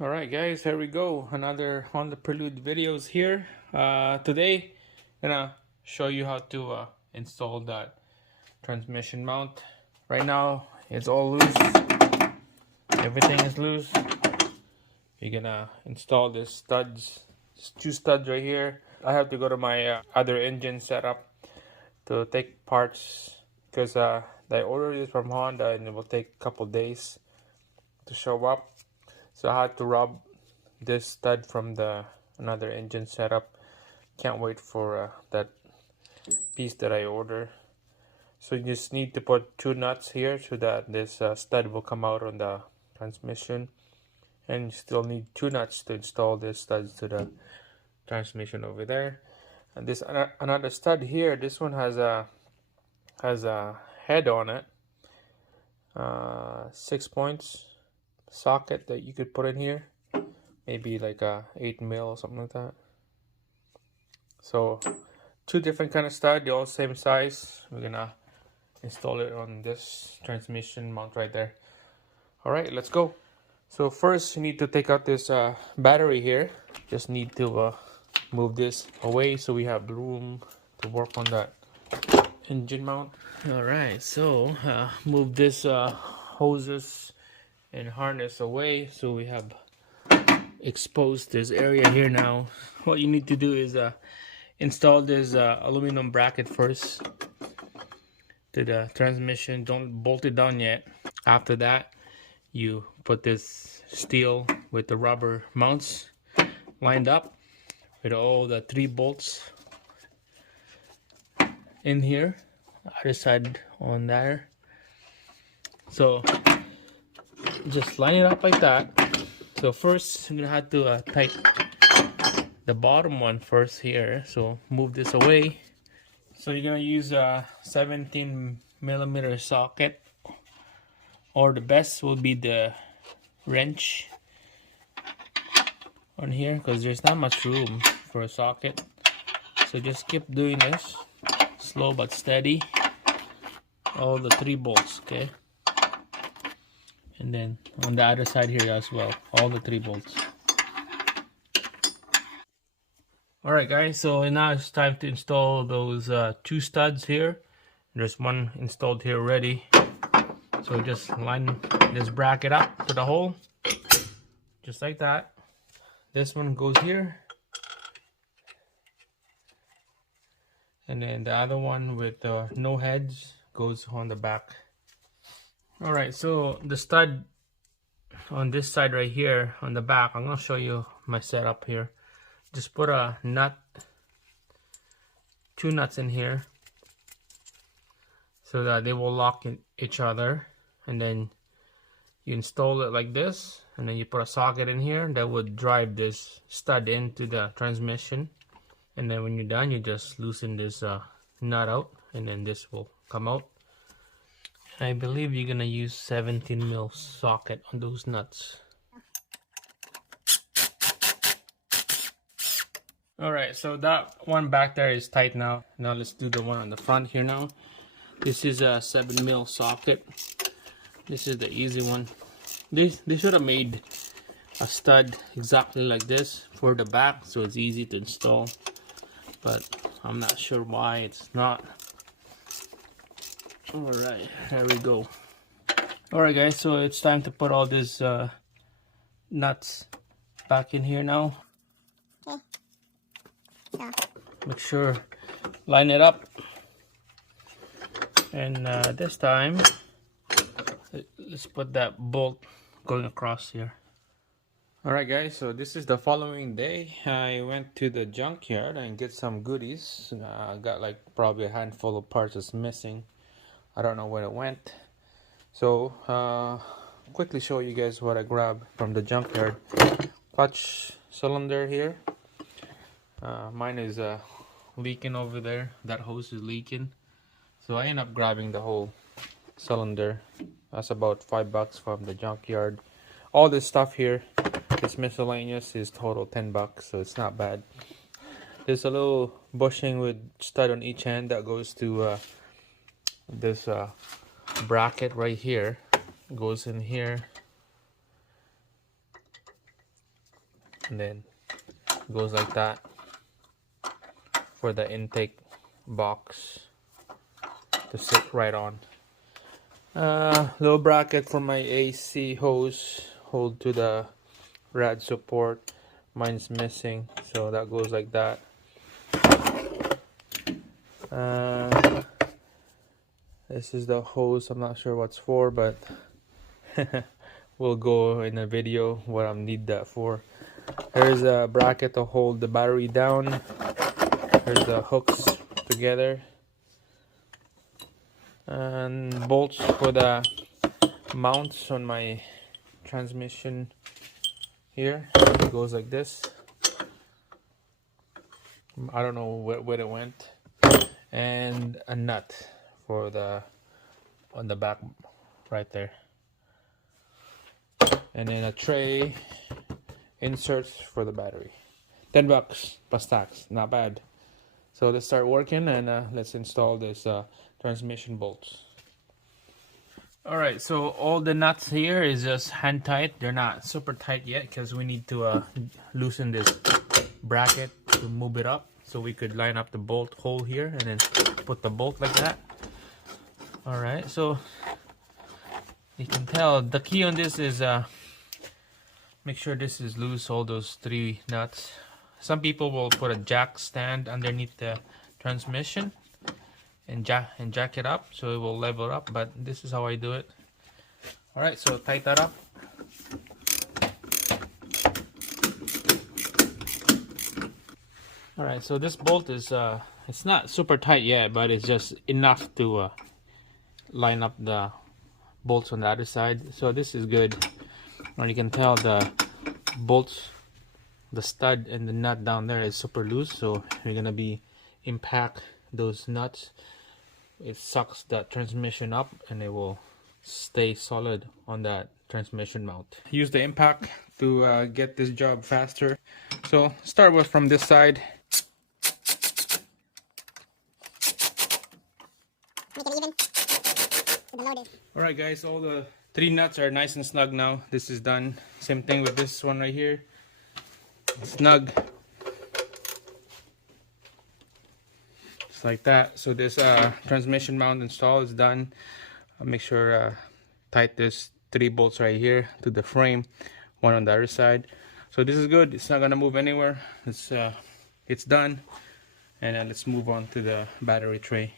Alright guys, here we go. Another Honda Prelude videos here. Today, gonna show you how to install that transmission mount. Right now, it's all loose. Everything is loose. You're gonna install this studs. Just two studs right here. I have to go to my other engine setup to take parts because I ordered this from Honda and it will take a couple days to show up. So I had to rob this stud from the another engine setup. Can't wait for that piece that I order. So you just need to put two nuts here so that this stud will come out on the transmission, and you still need two nuts to install this studs to the transmission over there. And this another stud here. This one has a head on it, 6 points socket that you could put in here, maybe like a 8 mil or something like that. So two different kind of stud, they're all same size. We're gonna install it on this transmission mount right there. All right, let's go. So first you need to take out this battery here. Just need to move this away so we have room to work on that engine mount. All right, so move this hoses and harness away so we have exposed this area here. Now what you need to do is install this aluminum bracket first to the transmission. Don't bolt it down yet. After that, you put this steel with the rubber mounts lined up with all the 3 bolts in here, other side on there. So just line it up like that. So first, I'm gonna have to tighten the bottom one first here. So move this away. So you're gonna use a 17mm socket, or the best will be the wrench on here because there's not much room for a socket. So just keep doing this, slow but steady. All the 3 bolts, okay? And then on the other side here as well, all the 3 bolts. Alright guys, so now it's time to install those 2 studs here. There's one installed here already. So just line this bracket up to the hole, just like that. This one goes here. And then the other one with no heads goes on the back. Alright, so the stud on this side right here on the back, I'm going to show you my setup here. Just put a nut, 2 nuts in here so that they will lock in each other, and then you install it like this, and then you put a socket in here that would drive this stud into the transmission. And then when you're done, you just loosen this nut out, and then this will come out. I believe you're gonna use 17mm socket on those nuts. Alright, so that one back there is tight now. Now let's do the one on the front here now. This is a 7mm socket. This is the easy one. They should have made a stud exactly like this for the back so it's easy to install. But I'm not sure why it's not. Alright, there we go. Alright guys, so it's time to put all these nuts back in here now. Yeah. Make sure, line it up. And this time, let's put that bolt going across here. Alright guys, so this is the following day. I went to the junkyard and get some goodies. I got like probably a handful of parts that's missing. I don't know where it went. So quickly show you guys what I grabbed from the junkyard. Clutch cylinder here. Mine is leaking over there. That hose is leaking. So I end up grabbing the whole cylinder. That's about $5 from the junkyard. All this stuff here, this miscellaneous, is total $10, so it's not bad. There's a little bushing with stud on each end that goes to this bracket right here. It goes in here. and then it goes like that for the intake box to sit right on. Little bracket for my AC hose, hold to the rad support. Mine's missing, so that goes like that. This is the hose. I'm not sure what's for, but we'll go in a video what I need that for. There's a bracket to hold the battery down. There's the hooks together, and bolts for the mounts on my transmission here. It goes like this. I don't know where it went. And a nut for the on the back right there, and then a tray inserts for the battery. $10 plus tax, not bad. So let's start working, and let's install this transmission bolts. Alright, so all the nuts here is just hand tight. They're not super tight yet because we need to loosen this bracket to move it up, so we could line up the bolt hole here and then put the bolt like that. Alright, so you can tell the key on this is make sure this is loose, all those 3 nuts. Some people will put a jack stand underneath the transmission and jack it up so it will level up, but this is how I do it. Alright, so tighten that up. Alright, so this bolt is it's not super tight yet, but it's just enough to line up the bolts on the other side. So this is good. And you can tell the bolts, the stud and the nut down there is super loose, so you're gonna be impact those nuts. It sucks that transmission up and it will stay solid on that transmission mount. Use the impact to get this job faster. So start with from this side. Make it even to the loaded. Alright guys, all the 3 nuts are nice and snug now. This is done. Same thing with this one right here. Snug. Just like that. So this transmission mount install is done. Make sure tight this 3 bolts right here to the frame, one on the other side. So this is good. It's not gonna move anywhere. It's done. And let's move on to the battery tray.